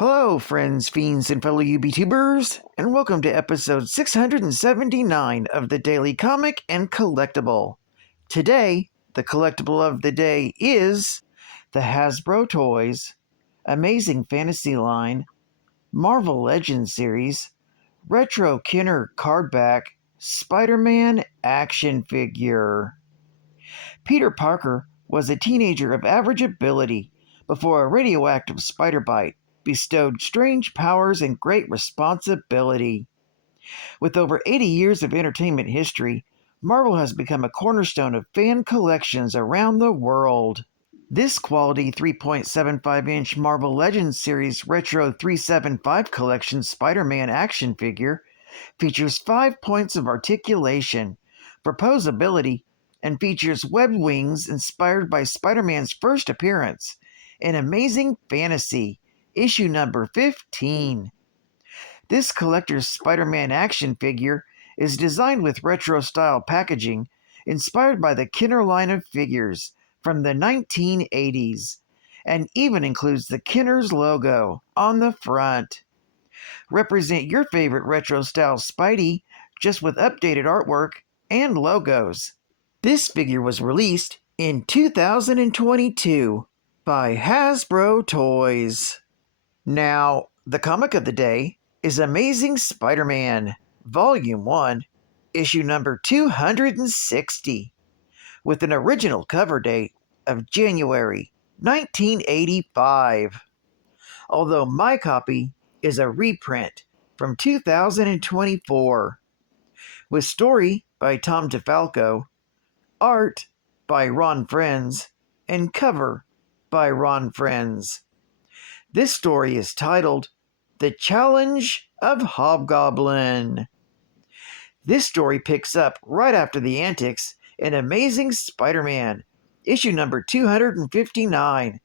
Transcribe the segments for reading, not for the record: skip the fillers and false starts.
Hello, friends, fiends, and fellow UBTubers, and welcome to episode 679 of the Daily Comic and Collectible. Today, the collectible of the day is the Hasbro Toys, Amazing Fantasy line, Marvel Legends series, Retro Kenner Cardback, Spider-Man action figure. Peter Parker was a teenager of average ability before a radioactive spider bite bestowed strange powers and great responsibility. With over 80 years of entertainment history, Marvel has become a cornerstone of fan collections around the world. This quality 3.75-inch Marvel Legends series Retro 375 collection Spider-Man action figure features 5 points of articulation for posability and features webbed wings inspired by Spider-Man's first appearance in Amazing Fantasy, issue number 15. This collector's Spider-Man action figure is designed with retro-style packaging inspired by the Kenner line of figures from the 1980s, and even includes the Kenner's logo on the front. Represent your favorite retro-style Spidey, just with updated artwork and logos. This figure was released in 2022 by Hasbro Toys. Now, the comic of the day is Amazing Spider-Man, Volume 1, issue number 260, with an original cover date of January 1985. Although my copy is a reprint from 2024, with story by Tom DeFalco, art by Ron Frenz, and cover by Ron Frenz. This story is titled The Challenge of Hobgoblin. This story picks up right after the antics in Amazing Spider-Man, issue number 259.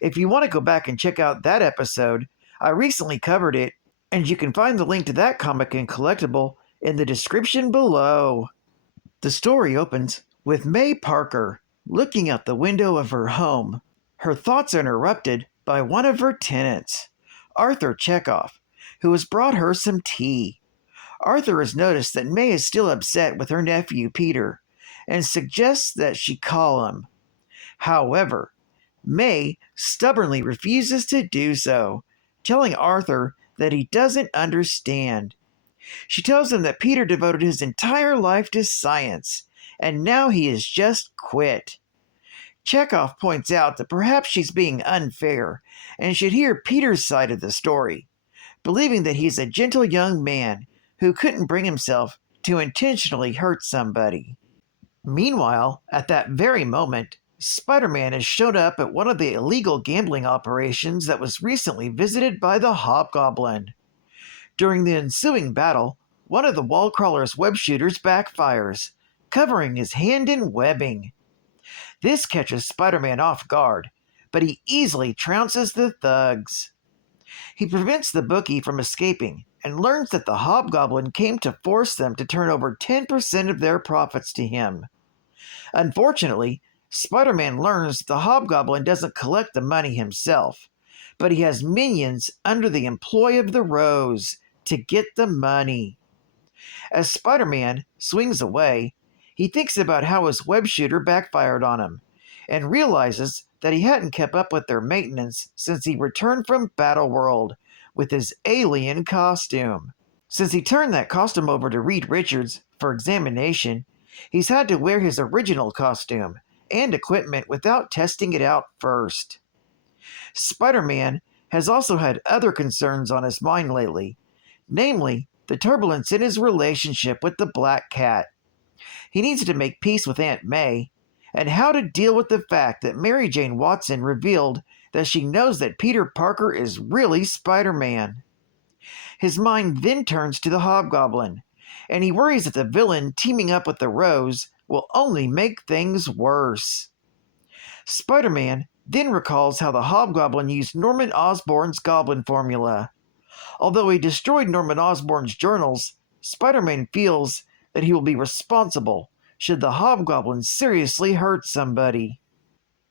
If you want to go back and check out that episode, I recently covered it, and you can find the link to that comic and collectible in the description below. The story opens with May Parker looking out the window of her home. Her thoughts are interrupted by one of her tenants, Arthur Chekhov, who has brought her some tea. Arthur has noticed that May is still upset with her nephew Peter and suggests that she call him. However, May stubbornly refuses to do so, telling Arthur that he doesn't understand. She tells him that Peter devoted his entire life to science, and now he has just quit. Chekhov points out that perhaps she's being unfair and should hear Peter's side of the story, believing that he's a gentle young man who couldn't bring himself to intentionally hurt somebody. Meanwhile, at that very moment, Spider-Man has shown up at one of the illegal gambling operations that was recently visited by the Hobgoblin. During the ensuing battle, one of the wall crawler's web shooters backfires, covering his hand in webbing. This catches Spider-Man off guard, but he easily trounces the thugs. He prevents the bookie from escaping and learns that the Hobgoblin came to force them to turn over 10% of their profits to him. Unfortunately, Spider-Man learns that the Hobgoblin doesn't collect the money himself, but he has minions under the employ of the Rose to get the money. As Spider-Man swings away, he thinks about how his web shooter backfired on him, and realizes that he hadn't kept up with their maintenance since he returned from Battleworld with his alien costume. Since he turned that costume over to Reed Richards for examination, he's had to wear his original costume and equipment without testing it out first. Spider-Man has also had other concerns on his mind lately, namely the turbulence in his relationship with the Black Cat. He needs to make peace with Aunt May, and how to deal with the fact that Mary Jane Watson revealed that she knows that Peter Parker is really Spider-Man. His mind then turns to the Hobgoblin, and he worries that the villain teaming up with the Rose will only make things worse. Spider-Man then recalls how the Hobgoblin used Norman Osborn's Goblin formula. Although he destroyed Norman Osborn's journals, Spider-Man feels that he will be responsible should the Hobgoblin seriously hurt somebody.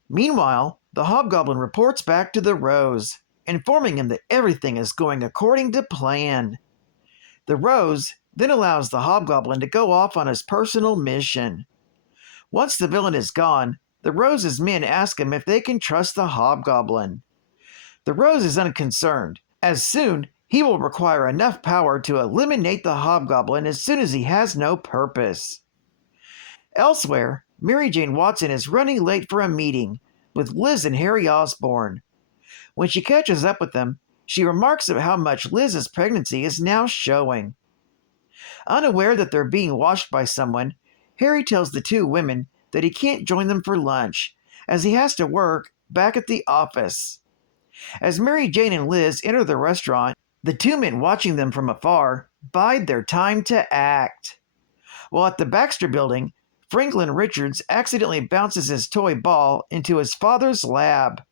Meanwhile, the Hobgoblin reports back to the Rose informing him that everything is going according to plan. The Rose then allows the Hobgoblin to go off on his personal mission. Once the villain is gone, the Rose's men ask him if they can trust the Hobgoblin. The Rose is unconcerned, as soon he will require enough power to eliminate the Hobgoblin as soon as he has no purpose. Elsewhere, Mary Jane Watson is running late for a meeting with Liz and Harry Osborn. When she catches up with them, she remarks about how much Liz's pregnancy is now showing. Unaware that they're being watched by someone, Harry tells the two women that he can't join them for lunch, as he has to work back at the office. As Mary Jane and Liz enter the restaurant, the two men watching them from afar bide their time to act. While at the Baxter Building, Franklin Richards accidentally bounces his toy ball into his father's lab.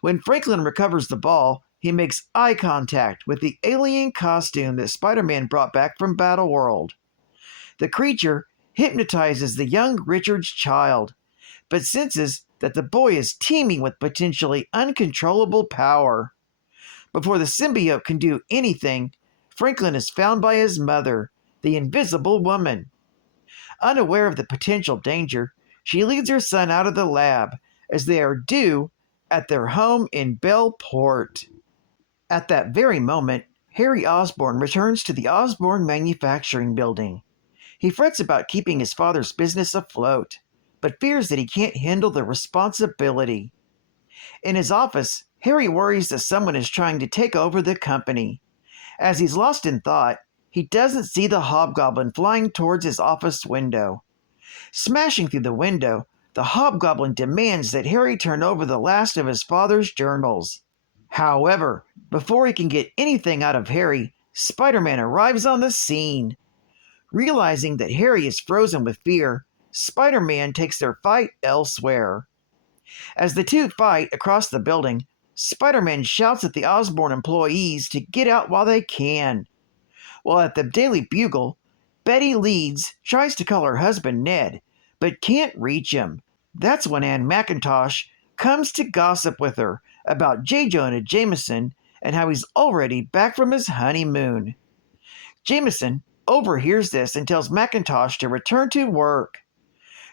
When Franklin recovers the ball, he makes eye contact with the alien costume that Spider-Man brought back from Battleworld. The creature hypnotizes the young Richards child, but senses that the boy is teeming with potentially uncontrollable power. Before the symbiote can do anything, Franklin is found by his mother, the Invisible Woman. Unaware of the potential danger, she leads her son out of the lab as they are due at their home in Bellport. At that very moment, Harry Osborn returns to the Osborn Manufacturing Building. He frets about keeping his father's business afloat, but fears that he can't handle the responsibility. In his office, Harry worries that someone is trying to take over the company. As he's lost in thought, he doesn't see the Hobgoblin flying towards his office window. Smashing through the window, the Hobgoblin demands that Harry turn over the last of his father's journals. However, before he can get anything out of Harry, Spider-Man arrives on the scene. Realizing that Harry is frozen with fear, Spider-Man takes their fight elsewhere. As the two fight across the building, Spider-Man shouts at the Osborn employees to get out while they can. While at the Daily Bugle, Betty Leeds tries to call her husband Ned, but can't reach him. That's when Ann McIntosh comes to gossip with her about J. Jonah Jameson and how he's already back from his honeymoon. Jameson overhears this and tells McIntosh to return to work.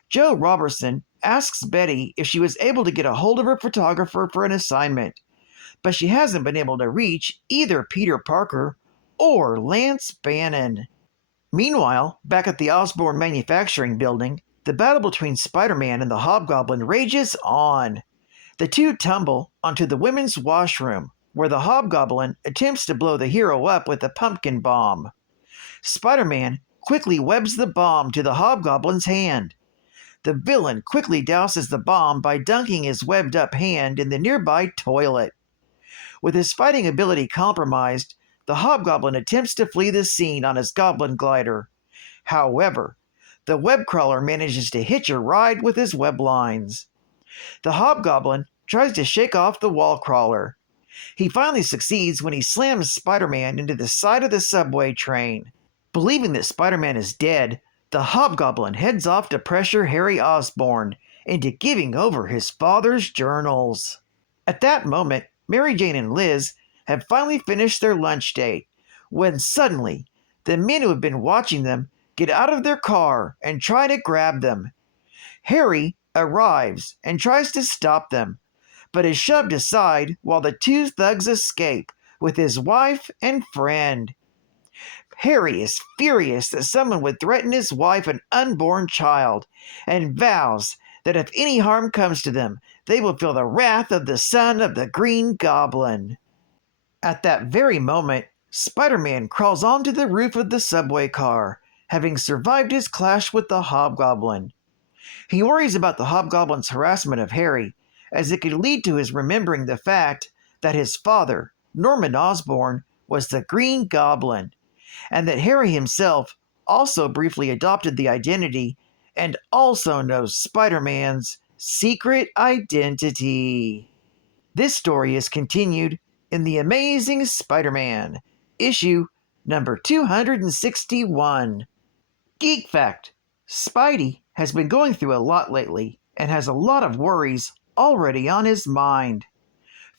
Joe Robertson asks Betty if she was able to get a hold of her photographer for an assignment, but she hasn't been able to reach either Peter Parker or Lance Bannon. Meanwhile, back at the Osborn Manufacturing Building, the battle between Spider-Man and the Hobgoblin rages on. The two tumble onto the women's washroom, where the Hobgoblin attempts to blow the hero up with a pumpkin bomb. Spider-Man quickly webs the bomb to the Hobgoblin's hand. The villain quickly douses the bomb by dunking his webbed-up hand in the nearby toilet. With his fighting ability compromised, the Hobgoblin attempts to flee the scene on his goblin glider. However, the web crawler manages to hitch a ride with his web lines. The Hobgoblin tries to shake off the wall crawler. He finally succeeds when he slams Spider-Man into the side of the subway train. Believing that Spider-Man is dead, the Hobgoblin heads off to pressure Harry Osborn into giving over his father's journals. At that moment, Mary Jane and Liz have finally finished their lunch date, when suddenly, the men who have been watching them get out of their car and try to grab them. Harry arrives and tries to stop them, but is shoved aside while the two thugs escape with his wife and friend. Harry is furious that someone would threaten his wife and unborn child, and vows that if any harm comes to them, they will feel the wrath of the son of the Green Goblin. At that very moment, Spider-Man crawls onto the roof of the subway car, having survived his clash with the Hobgoblin. He worries about the Hobgoblin's harassment of Harry, as it could lead to his remembering the fact that his father, Norman Osborn, was the Green Goblin, and that Harry himself also briefly adopted the identity and also knows Spider-Man's secret identity. This story is continued in The Amazing Spider-Man, issue number 261. Geek Fact: Spidey has been going through a lot lately and has a lot of worries already on his mind.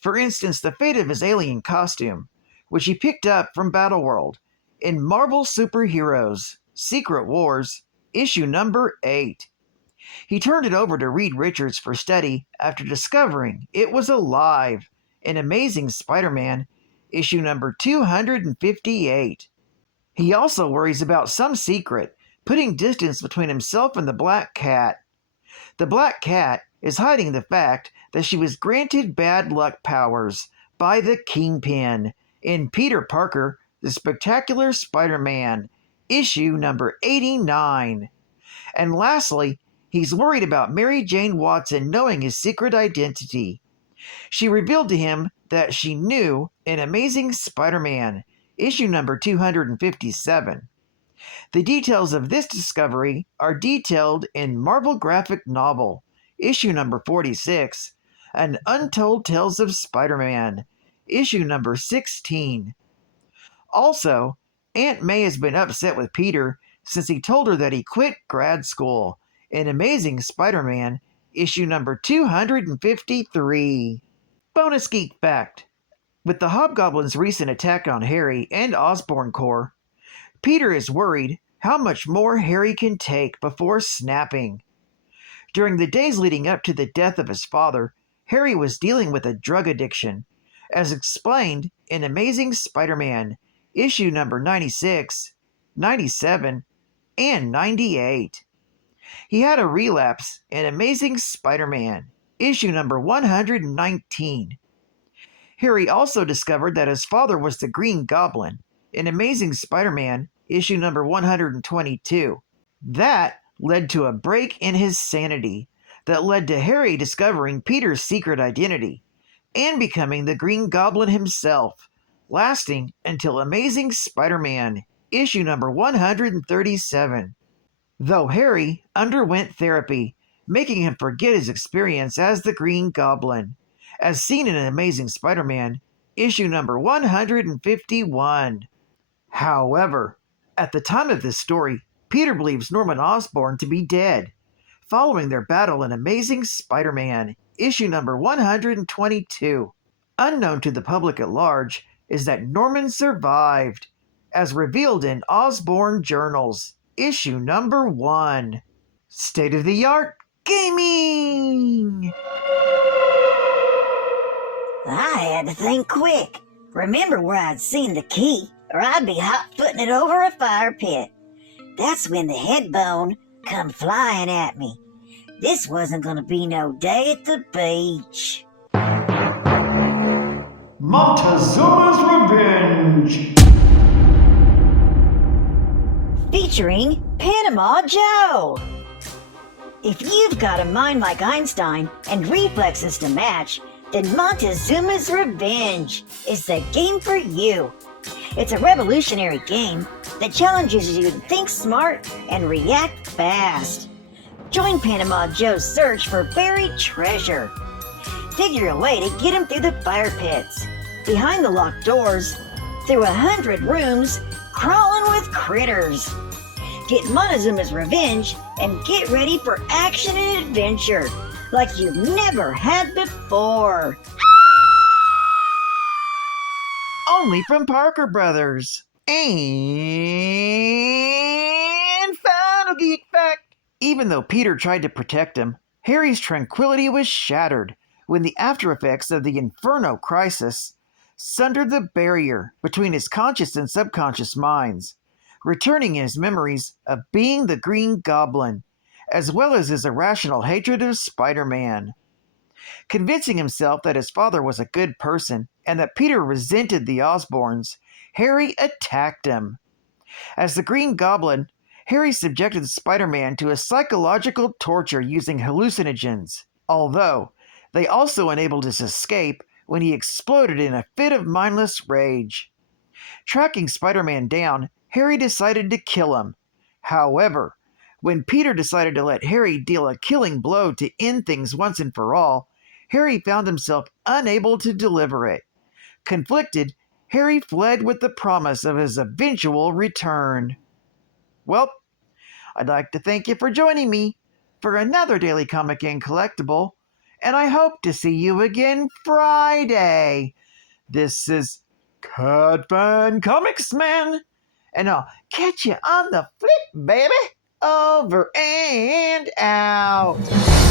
For instance, the fate of his alien costume, which he picked up from Battleworld in Marvel Superheroes Secret Wars, issue number 8. He turned it over to Reed Richards for study after discovering it was alive in Amazing Spider-Man, issue number 258. He also worries about some secret putting distance between himself and the Black Cat. The Black Cat is hiding the fact that she was granted bad luck powers by the Kingpin in Peter Parker, the Spectacular Spider-Man, issue number 89. And lastly, he's worried about Mary Jane Watson knowing his secret identity. She revealed to him that she knew in Amazing Spider-Man, issue number 257. The details of this discovery are detailed in Marvel graphic novel, issue number 46, and Untold Tales of Spider-Man, issue number 16. Also, Aunt May has been upset with Peter since he told her that he quit grad school in Amazing Spider-Man, issue number 253. Bonus Geek Fact: with the Hobgoblin's recent attack on Harry and Osborn Corps, Peter is worried how much more Harry can take before snapping. During the days leading up to the death of his father, Harry was dealing with a drug addiction, as explained in Amazing Spider-Man, issue number 96, 97, and 98. He had a relapse in Amazing Spider-Man, issue number 119. Harry also discovered that his father was the Green Goblin in Amazing Spider-Man, issue number 122. That led to a break in his sanity that led to Harry discovering Peter's secret identity and becoming the Green Goblin himself, lasting until Amazing Spider-Man, issue number 137. Though Harry underwent therapy, making him forget his experience as the Green Goblin, as seen in Amazing Spider-Man, issue number 151. However, at the time of this story, Peter believes Norman Osborn to be dead, following their battle in Amazing Spider-Man, issue number 122. Unknown to the public at large is that Norman survived, as revealed in Osborn Journals, issue number 1. State-of-the-art gaming! I had to think quick. Remember where I'd seen the key, or I'd be hot-footing it over a fire pit. That's when the head bone come flying at me. This wasn't gonna be no day at the beach. Montezuma's Revenge! Featuring Panama Joe. If you've got a mind like Einstein and reflexes to match, then Montezuma's Revenge is the game for you. It's a revolutionary game that challenges you to think smart and react fast. Join Panama Joe's search for buried treasure. Figure a way to get him through the fire pits, behind the locked doors, through 100 rooms, crawling with critters. Get Montezuma's Revenge and get ready for action and adventure like you've never had before. Only from Parker Brothers. And final geek fact. Even though Peter tried to protect him, Harry's tranquility was shattered when the after effects of the Inferno crisis sundered the barrier between his conscious and subconscious minds, returning his memories of being the Green Goblin, as well as his irrational hatred of Spider-Man. Convincing himself that his father was a good person and that Peter resented the Osborns, Harry attacked him. As the Green Goblin, Harry subjected Spider-Man to a psychological torture using hallucinogens, although they also enabled his escape when he exploded in a fit of mindless rage. Tracking Spider-Man down, Harry decided to kill him. However, when Peter decided to let Harry deal a killing blow to end things once and for all, Harry found himself unable to deliver it. Conflicted, Harry fled with the promise of his eventual return. Well, I'd like to thank you for joining me for another Daily Comic and Collectible, and I hope to see you again Friday. This is Cat Fan Comics Man, and I'll catch you on the flip, baby. Over and out.